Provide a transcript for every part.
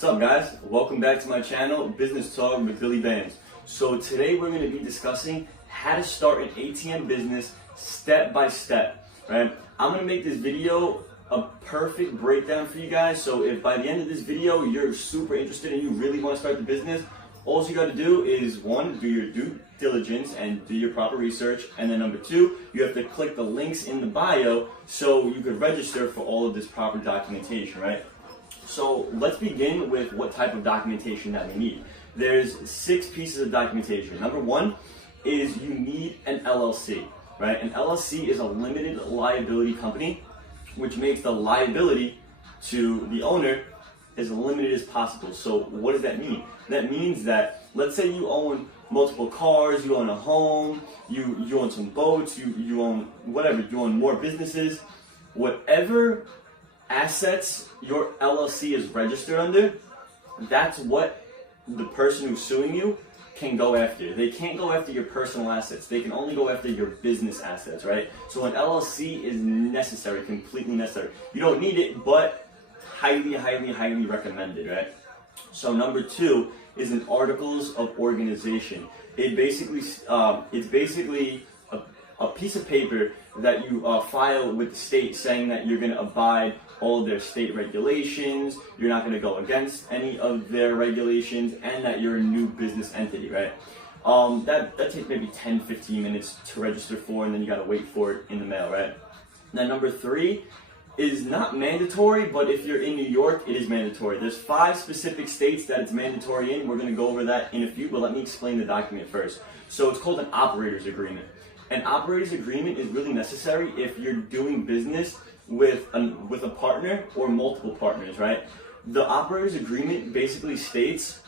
What's up, guys? Welcome back to my channel, Business Talk with Billy Bands. So today we're going to be discussing how to start an ATM business step by step, right? I'm going to make this video a perfect breakdown for you guys. So if by the end of this video you're super interested and you really want to start the business, all you got to do is one, do your due diligence and do your proper research, and then number two, you have to click the links in the bio so you could register for all of this proper documentation, right? So let's begin with what type of documentation that we need. There's 6 pieces of documentation. Number one is you need an LLC, right? An LLC is a limited liability company, which makes the liability to the owner as limited as possible. So what does that mean? That means that, let's say you own multiple cars, you own a home, you own some boats, you own whatever, you own more businesses, whatever assets your LLC is registered under, that's what the person who's suing you can go after. They can't go after your personal assets. They can only go after your business assets, right? So an LLC is necessary, completely necessary. You don't need it, but highly, highly, highly recommended, right? So number two is an articles of organization. It's basically a piece of paper that you file with the state saying that you're going to abide all of their state regulations, you're not going to go against any of their regulations, and that you're a new business entity, right? That takes maybe 10-15 minutes to register for, and then you got to wait for it in the mail, right? Now number three is not mandatory, but if you're in New York, it is mandatory. There's 5 specific states that it's mandatory in. We're going to go over that in a few, but let me explain the document first. So it's called an operator's agreement. An operator's agreement is really necessary if you're doing business with a partner or multiple partners, right? The operator's agreement basically states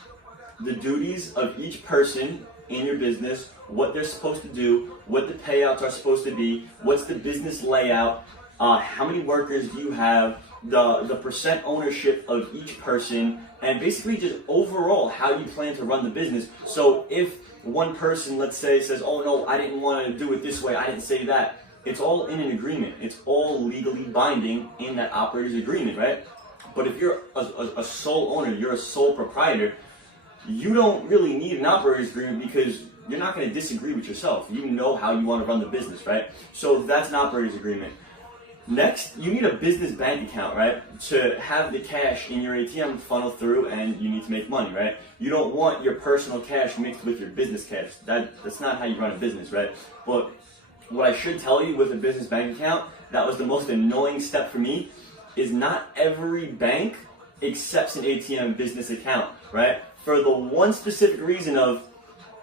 the duties of each person in your business, what they're supposed to do, what the payouts are supposed to be, what's the business layout, how many workers you have, the percent ownership of each person, and basically just overall how you plan to run the business. So if one person, let's say, says, oh no, I didn't want to do it this way, I didn't say that, it's all in an agreement. It's all legally binding in that operator's agreement, right? But if you're a sole owner, you're a sole proprietor, you don't really need an operator's agreement because you're not going to disagree with yourself. You know how you want to run the business, right? So that's an operator's agreement. Next, you need a business bank account, right? To have the cash in your ATM funnel through, and you need to make money, right? You don't want your personal cash mixed with your business cash. That's not how you run a business, right? But what I should tell you with a business bank account, that was the most annoying step for me, is not every bank accepts an ATM business account, right? For the one specific reason of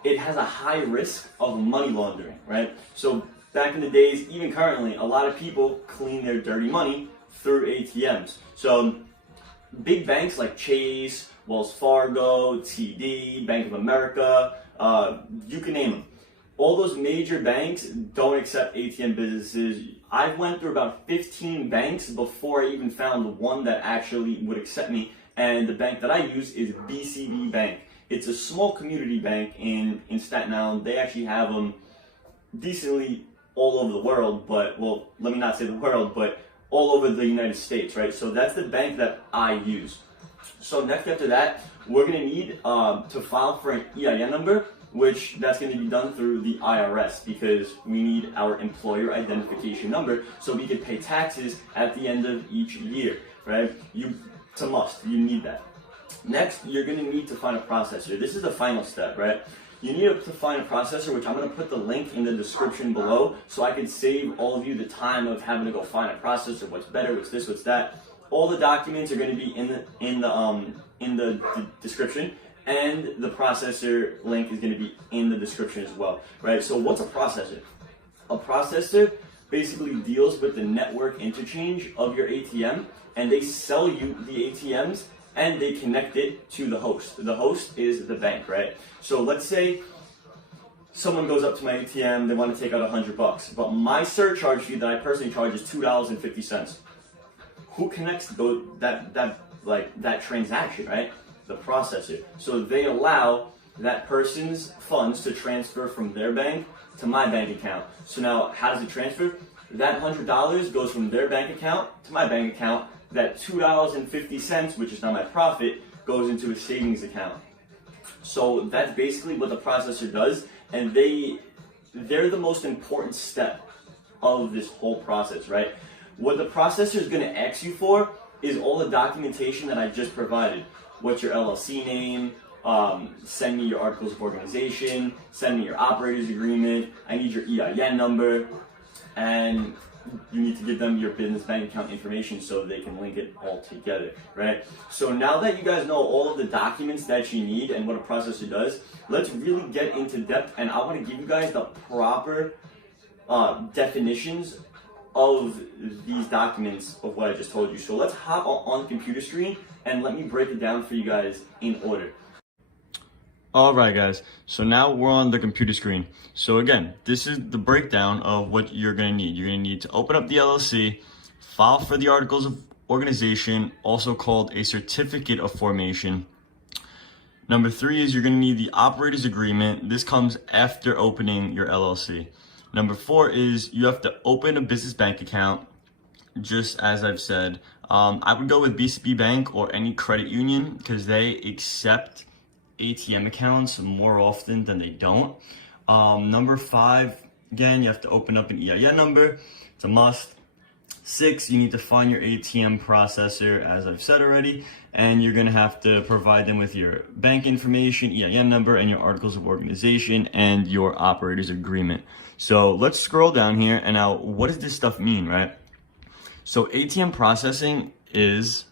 it has a high risk of money laundering, right? So back in the days, even currently, a lot of people clean their dirty money through ATMs. So big banks like Chase, Wells Fargo, TD, Bank of America, you can name them. All those major banks don't accept ATM businesses. I went through about 15 banks before I even found one that actually would accept me. And the bank that I use is BCB Bank. It's a small community bank in Staten Island. They actually have them decently all over the world, but, well, let me not say the world, but all over the United States, right? So that's the bank that I use. So next after that, we're gonna need to file for an EIN number, which that's going to be done through the IRS because we need our employer identification number so we can pay taxes at the end of each year, right? It's a must, you need that. Next, you're going to need to find a processor. This is the final step, right? You need to find a processor, which I'm going to put the link in the description below so I can save all of you the time of having to go find a processor, what's better, what's this, what's that. All the documents are going to be in the description. And the processor link is going to be in the description as well, right? So what's a processor? A processor basically deals with the network interchange of your ATM, and they sell you the ATMs and they connect it to the host. The host is the bank, right? So let's say someone goes up to my ATM, they want to take out $100, but my surcharge fee that I personally charge is $2.50. Who connects that transaction, right? The processor. So they allow that person's funds to transfer from their bank to my bank account. So now, how does it transfer? That $100 goes from their bank account to my bank account. That $2.50, which is now my profit, goes into a savings account. So that's basically what the processor does, and they're the most important step of this whole process, right? What the processor is going to ask you for is all the documentation that I just provided. What's your LLC name? Send me your articles of organization. Send me your operator's agreement. I need your EIN number, and you need to give them your business bank account information so they can link it all together, right? So now that you guys know all of the documents that you need and what a processor does, let's really get into depth, and I want to give you guys the proper definitions of these documents of what I just told you. So let's hop on the computer screen and let me break it down for you guys in order. All right, guys, so now we're on the computer screen. So again, this is the breakdown of what you're gonna need. You're gonna need to open up the LLC, file for the articles of organization, also called a certificate of formation. Number 3 is you're gonna need the operator's agreement. This comes after opening your LLC. Number 4 is you have to open a business bank account, just as I've said. I would go with BCB Bank or any credit union because they accept ATM accounts more often than they don't. Number 5, again, you have to open up an EIN number. It's a must. 6, you need to find your ATM processor, as I've said already, and you're gonna have to provide them with your bank information, EIN number, and your articles of organization and your operator's agreement. So let's scroll down here, and now what does this stuff mean, right? So ATM processing is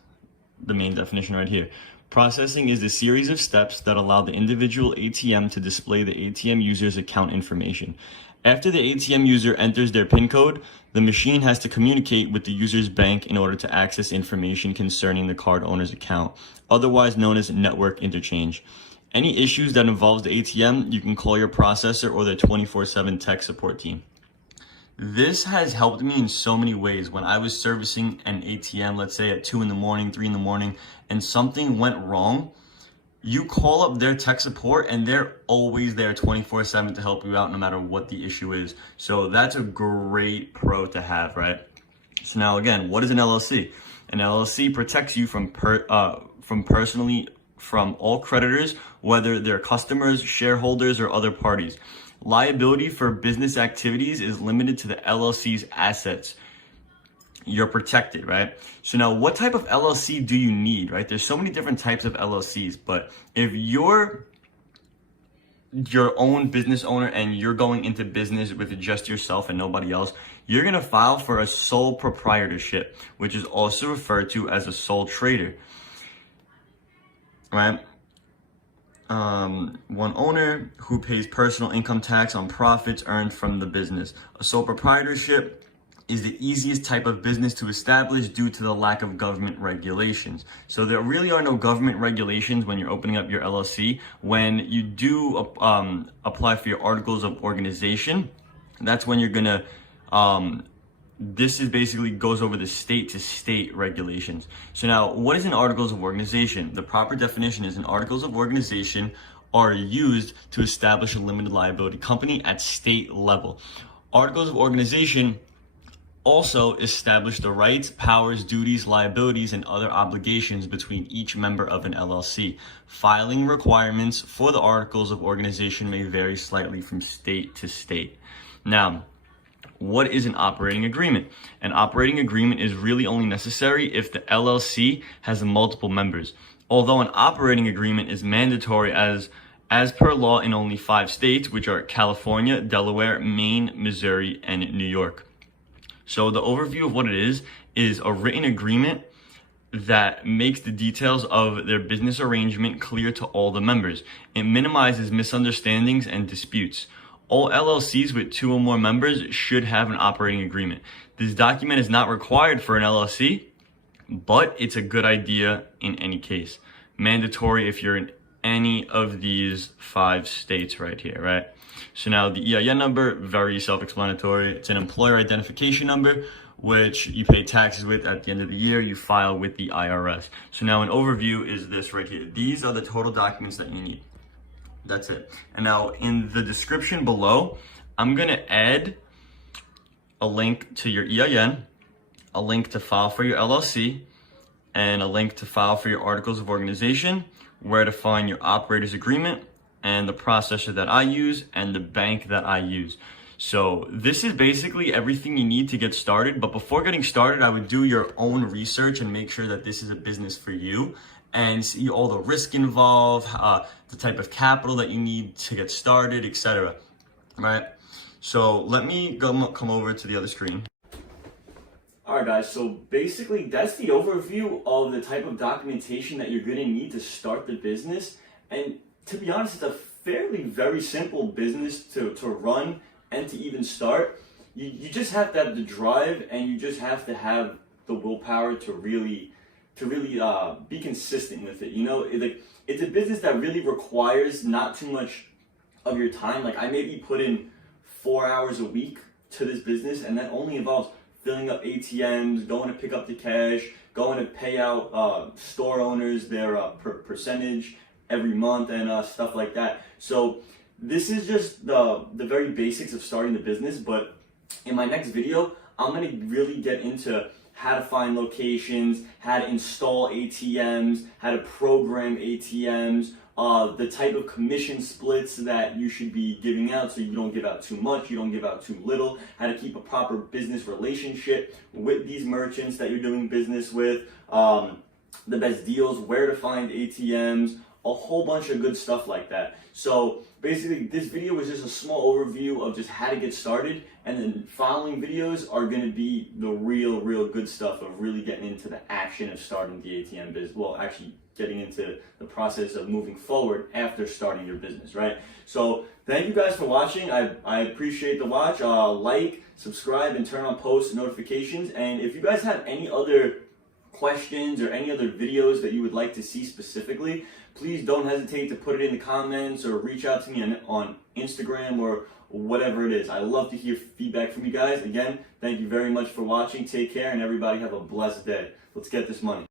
the main definition right here. Processing is the series of steps that allow the individual ATM to display the ATM user's account information. After the ATM user enters their PIN code, the machine has to communicate with the user's bank in order to access information concerning the card owner's account, otherwise known as network interchange. Any issues that involves the ATM, you can call your processor or their 24/7 tech support team. This has helped me in so many ways. When I was servicing an ATM, let's say at 2 in the morning, 3 in the morning, and something went wrong, you call up their tech support and they're always there 24/7 to help you out no matter what the issue is. So that's a great pro to have, right? So now again, what is an LLC? An LLC protects you from all creditors, whether they're customers, shareholders, or other parties. Liability for business activities is limited to the LLC's assets. You're protected, right? So now what type of LLC do you need, right? There's so many different types of LLCs, but if you're your own business owner and you're going into business with just yourself and nobody else, you're gonna file for a sole proprietorship, which is also referred to as a sole trader, right? One owner who pays personal income tax on profits earned from the business. A sole proprietorship is the easiest type of business to establish due to the lack of government regulations. So there really are no government regulations when you're opening up your LLC. When you do apply for your articles of organization, that's when you're gonna, this is basically goes over the state to state regulations. So now, what is an articles of organization? The proper definition is an articles of organization are used to establish a limited liability company at state level. Articles of organization also establish the rights, powers, duties, liabilities, and other obligations between each member of an LLC. Filing requirements for the articles of organization may vary slightly from state to state. Now, what is an operating agreement? An operating agreement is really only necessary if the LLC has multiple members. Although an operating agreement is mandatory as per law in only 5 states, which are California, Delaware, Maine, Missouri, and New York. So the overview of what it is a written agreement that makes the details of their business arrangement clear to all the members. It minimizes misunderstandings and disputes. All LLCs with 2 or more members should have an operating agreement. This document is not required for an LLC, but it's a good idea in any case. Mandatory if you're in any of these 5 states right here, right? So now the EIN number, very self-explanatory. It's an employer identification number, which you pay taxes with at the end of the year. You file with the IRS. So now an overview is this right here. These are the total documents that you need. That's it. And now in the description below, I'm gonna add a link to your EIN, a link to file for your LLC, and a link to file for your articles of organization, where to find your operator's agreement, and the processor that I use and the bank that I use. So this is basically everything you need to get started. But before getting started, I would do your own research and make sure that this is a business for you and see all the risk involved, the type of capital that you need to get started, etc. Right? So let me come over to the other screen. Alright guys, so basically that's the overview of the type of documentation that you're going to need to start the business. And to be honest, it's a fairly very simple business to run and to even start. You just have to have the drive, and you just have to have the willpower to really be consistent with it. You know, it's a business that really requires not too much of your time. Like, I maybe put in 4 hours a week to this business, and that only involves filling up ATMs, going to pick up the cash, going to pay out store owners their percentage every month, and stuff like that. So this is just the very basics of starting the business. But in my next video, I'm going to really get into how to find locations, how to install ATMs, how to program ATMs, the type of commission splits that you should be giving out so you don't give out too much, you don't give out too little, how to keep a proper business relationship with these merchants that you're doing business with, the best deals, where to find ATMs, a whole bunch of good stuff like that. So basically, this video was just a small overview of just how to get started, and then following videos are going to be the real good stuff of really getting into the action of starting the ATM business. Well, actually getting into the process of moving forward after starting your business, right? So thank you guys for watching. I appreciate the watch. Like, subscribe, and turn on post notifications. And if you guys have any other questions or any other videos that you would like to see specifically, please don't hesitate to put it in the comments or reach out to me on Instagram or whatever it is. I love to hear feedback from you guys. Again, thank you very much for watching. Take care, and everybody have a blessed day. Let's get this money.